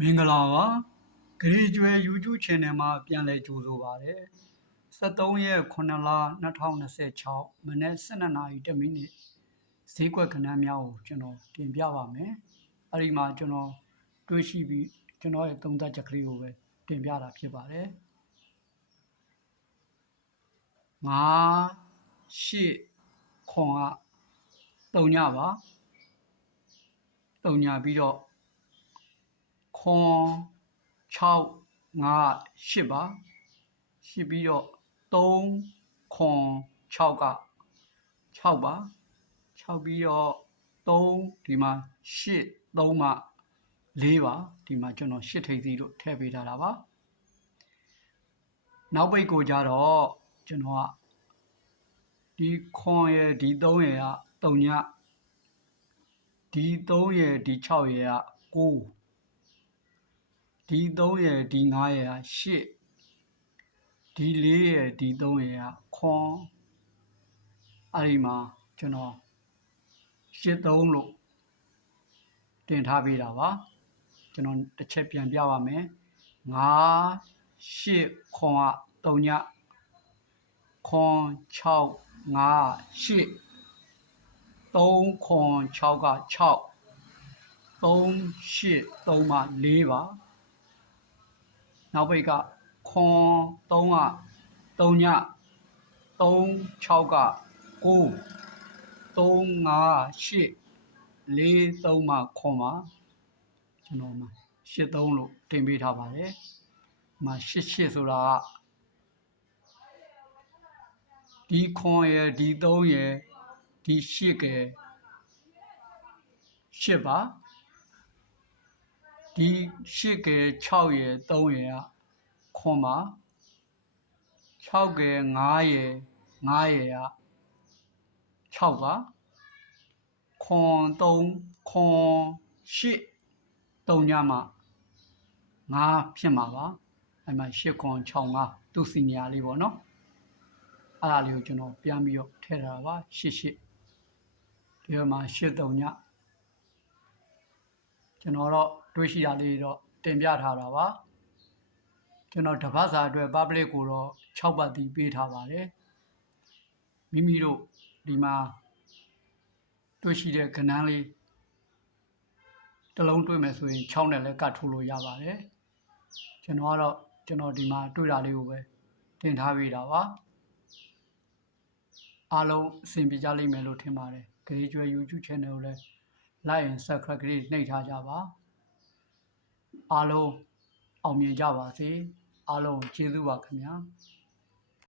မင်္ဂလာပါဂရီကျွဲ YouTube Channel မှာပြန်လည်ကြိုဆိုပါတယ်73ရက်9လ2026မနေ့12နာရီ1မိနစ်ဈေးကွက်ကဏ္ဍများကိုကျွန်တော်တင်ပြပါမယ်အဲ့ဒီမှာကျွန်တော်တွေးရှိပြီးကျွန်တော်ရဲ့သုံးသပ်ချက်ကလေးကိုပဲတင်ပြတာဖြစ်ပါတယ်9 8ခွန်က3ညပါ3ညပြီးတော့ခွန်6 5 8ပါ8ပြီးတော့3ခွန်6က6ပါ6ပြီးတော့3ဒီမှာ8 3မှ4ပါဒီမှာကျွန်တော်8ထိပ်စီလို့ထည့်ပေးထားတာပါနောက်ပိတ်ကိုကြတော့ကျွန်တော်ကဒီခွန်ရယ်ဒီ3ရယ်က3ညဒီ3ရယ်ဒီ6ရယ်က9ဒီ3ရယ်ဒီ5ရယ်က8ဒီ4ရယ်ဒီ3ရယ်ကခွန်အဲ့ဒီမှာကျွန်တော်83လို့တင်ထားပေးတာပါကျွန်တော်တစ်ချက်ပြန်ပြပါမယ်9 8ခွန်က3ညခွန်6 5 8 3ခွန်6က6 3 8 3မှ4ပါနောက်ပိတ်ကခွန်3က3ည3 6က9 3 5 8 4 3မှခွန်ပါကျွန်တော်မှာ83လို့တင်ပေးထားပါတယ်မှာ88ဆိုတာကဒီခွန်ရယ်ဒီ3ရယ်ဒီ8ကယ်8ပါဒီ8ကယ်6ရယ်3ရယ်ကခွန်ပါ6ကယ်5ရယ်5ရယ်က6ပါခွန်3ခွန်8 3ညမှ5ဖြစ်မှာပါအဲ့မှာ8ခွန်6 5သူ့စီနီယာလေးပေါ့နော်အဲ့ဒါလေးကိုကျွန်တော်ပြန်ပြီးတော့ထည့်ထားတာပါ88ဒီမှာ83ညကျွန်တော်တော့တွေးရှိတာလေးတော့တင်ပြထားတာပါကျွန်တော်တစ်ပတ်စာအတွက် public ကိုတော့6ပတ်တီးပေးထားပါတယ်မိမိတို့ဒီမှာတွေးရှိတဲ့ကဏ္ဍလေးတစ်လုံးတွေးမယ်ဆိုရင်6နဲ့လည်းကတ်ထိုးလို့ရပါတယ်ကျွန်တော်ကတော့ကျွန်တော်ဒီမှာတွေးတာလေးကိုပဲတင်ထားပေးတာပါအားလုံးအဆင်ပြေကြလိမ့်မယ်လို့ထင်ပါတယ်ဂရီကျွဲ YouTube Channel ကိုလည်း like and subscribe ကလေးနှိပ်ထားကြပါအားလုံးအောင်မြင်ကြပါစေအားလုံးကျေးဇူးပါခင်ဗျာ